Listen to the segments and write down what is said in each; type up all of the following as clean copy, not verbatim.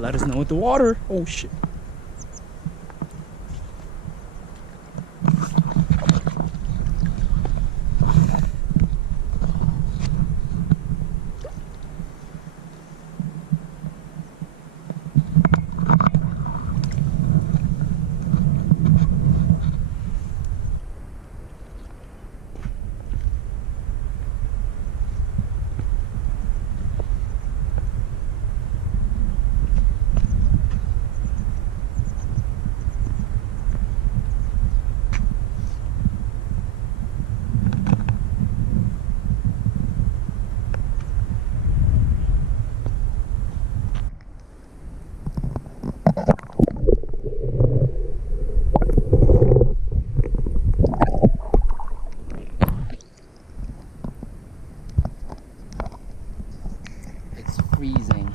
Let us know with the water. Oh shit. Freezing.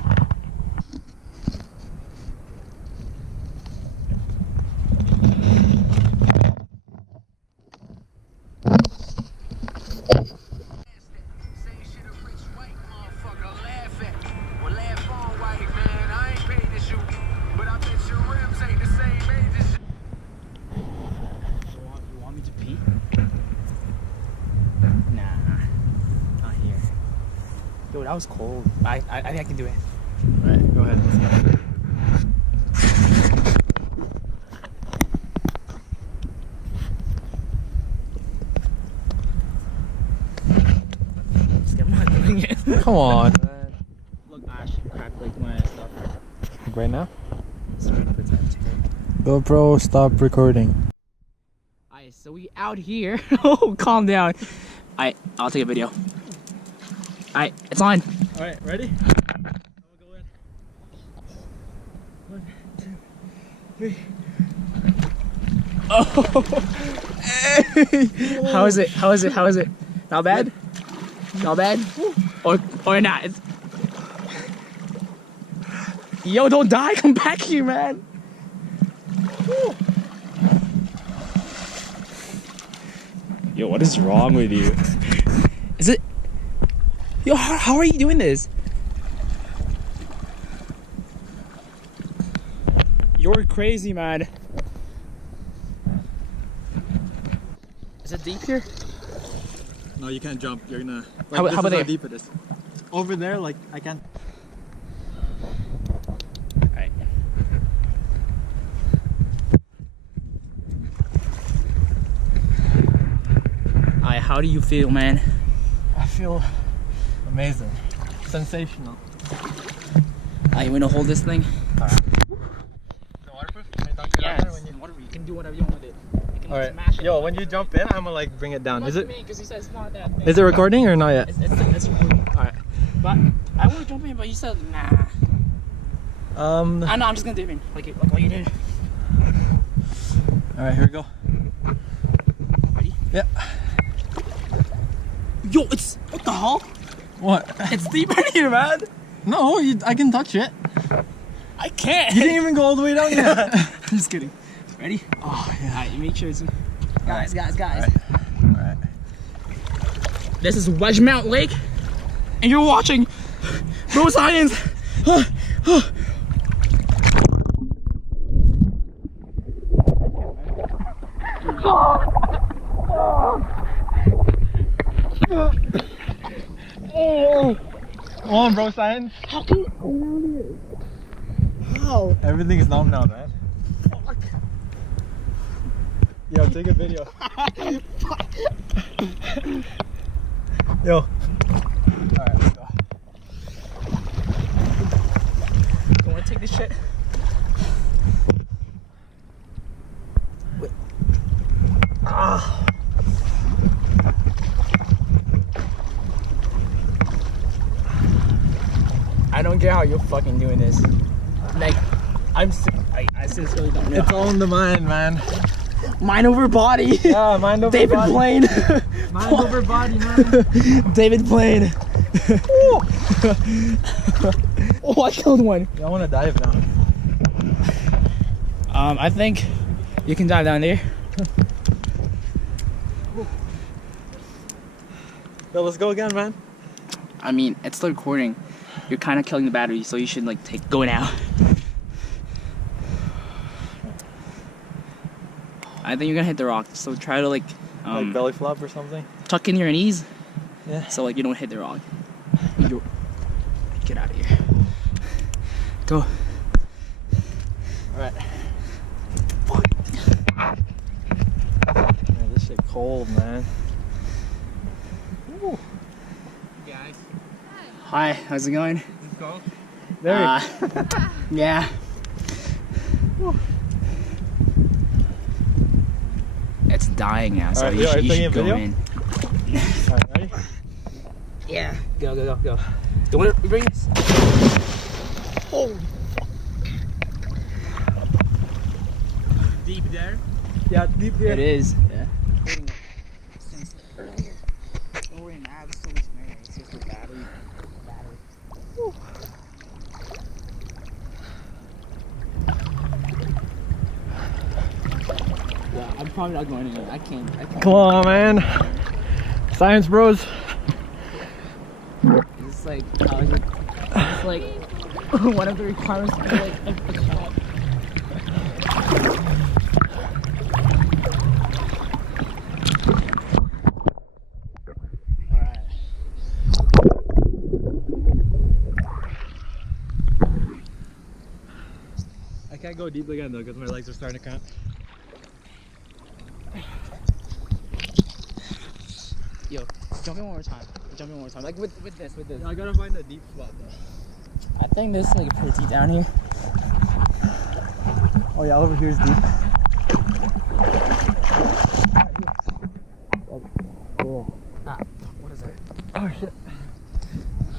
You want me to pee? Nah, not here. Yo, that was cold. I think I can do it. Alright, go ahead, let's go. I'm not doing it. Come on. Look, Ash, cracked like my stuff. Right now? It's 3%. GoPro, stop recording. Alright, so we out here. Oh, calm down. I'll take a video. Alright, it's on. Alright, ready? I'm gonna go in. 1, 2, 3. Oh! Hey! How is it? How is it? How is it? Not bad? Not bad? Or not? Yo, don't die! Come back here, man! Yo, what is wrong with you? Is it? Yo, how are you doing this? You're crazy, man. Is it deep here? No, you can't jump. You're gonna. How about there? How deep it is. Over there, like I can't. Alright. Alright, how do you feel, man? I feel amazing, sensational. You wanna hold this thing? Alright. The waterproof? Can I dump it out there when you... You can do whatever you want with it. You can Alright. smash it. Yo, when you jump in, I'm gonna like bring it down. Is it? Because he says it's not that big. Is it recording or not yet? It's recording. Alright. But I want to jump in, but you said nah. I know. I'm just gonna dip in, like what you did. Alright, here we go. Ready? Yeah. Yo, it's what the hell? What? It's deep in here, man. No, I can touch it. I can't. You didn't even go all the way down yet. I'm just kidding. Ready? Oh yeah. Alright, make sure it's guys. Alright. This is Wedgemount Lake, and you're watching Bro Science. Come on, bro, science. How can you go down here? How? Everything is numb now, man. Yo, take a video. Yo. Alright, let's go. Don't wanna take this shit. Wait. Ah. I don't get how you're fucking doing this. Like, I sincerely don't know. It's all in the mind, man. Mind over body. Yeah, mind over David body. Blaine. Mind over body, man. David Blaine. Oh, I killed one. I want to dive now. I think you can dive down there. Yo, let's go again, man. I mean, it's still recording. You're kind of killing the battery, so you should like go now. I think you're gonna hit the rock, so try to like belly flop or something. tuck in your knees. Yeah. So like you don't hit the rock. Get out of here. Go. All right. Man, this shit cold, man. Ooh. Guys, Hi, how's it going? let's go. There. Yeah. It's dying now, so Alright, you yo, are you should taking a go video? in. All right, ready? Yeah. Go. Don't want to bring this. Oh. Deep there. Yeah, deep here. It is. Yeah. Yeah, I'm probably not going in. I can't. Come on, man. Science bros. It's like, how is it? It's like one of the requirements for like a job. Alright. I can't go deep again though because my legs are starting to cramp. Yo, jump in one more time. Like with this. Yeah, I gotta find a deep spot though. I think this is like pretty deep down here. Oh yeah, over here is deep. What is that? Oh shit.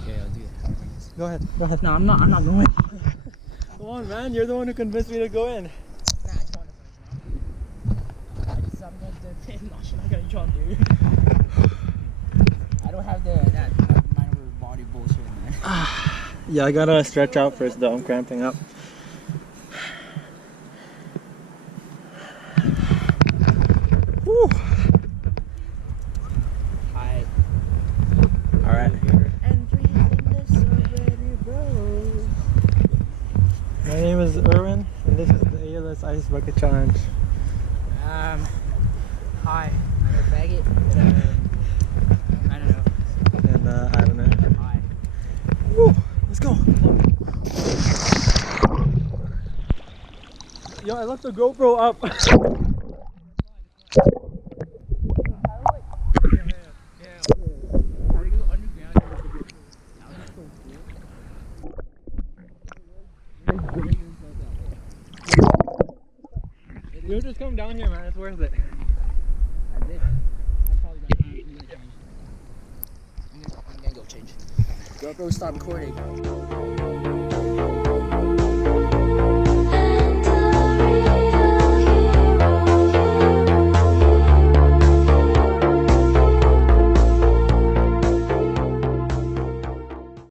Okay, I'll do it. Go ahead. No, I'm not going. Come on, man. You're the one who convinced me to go in. Nah, I just want to finish now. I'm not gonna jump, dude. I don't have that mind over body bullshit, man. Yeah, I gotta stretch out first though. I'm cramping up. Woo. Alright. My name is Erwin, and this is the ALS Ice Bucket Challenge. Hi, I'm a faggot. I don't know. And I don't know. Hi. Woo. Let's go. Yo, I left the GoPro up. You just come down here, man. It's worth it. I did. I'm probably gonna change. I'm gonna go change. GoPro, stop recording.